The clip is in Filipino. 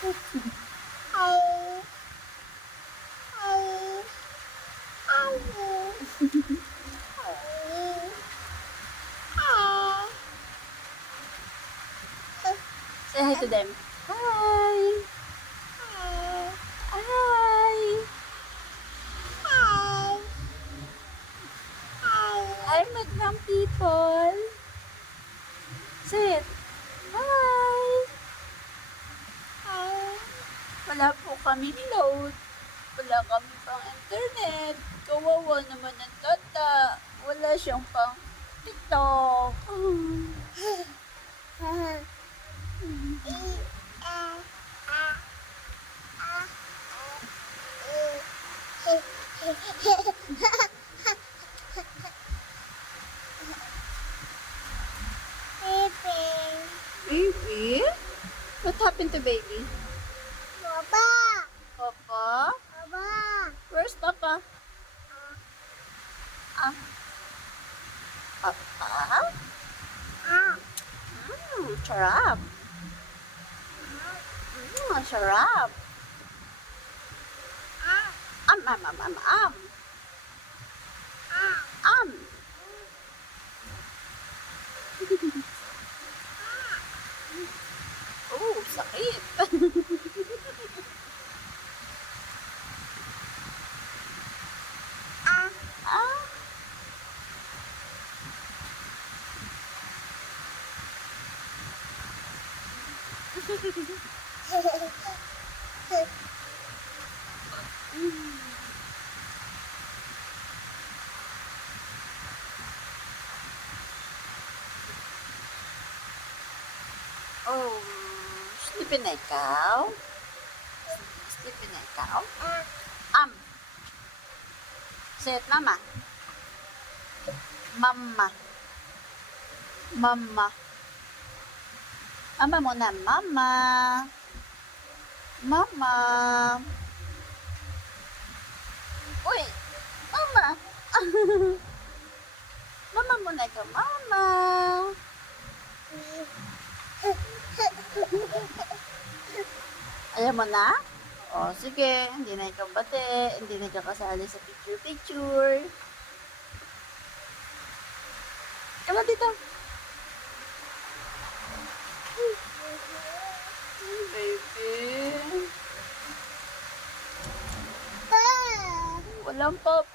Say hi to them. Hi! Hi! Hi, madlang people! Say it. Hi! Wala po kami load. Wala kami pang internet. Kawawa naman ang tata. Wala siyang pang TikTok. Baby? What happened to baby? Papa? Where's Papa? Papa? Sarap. Sarap. Am. Oh, sakit. Ah. Oh, sleepy na ikaw? Sleepy na ikaw? Say it, mama. Mama. Mama. Mama muna, mama. Mama. Uy, mama. Mama muna ikaw, mama. Ayaw mo na? O, sige. Hindi na ikaw bate. Hindi na ikaw kasali sa picture-picture. Kama dito. Baby. Walang papa.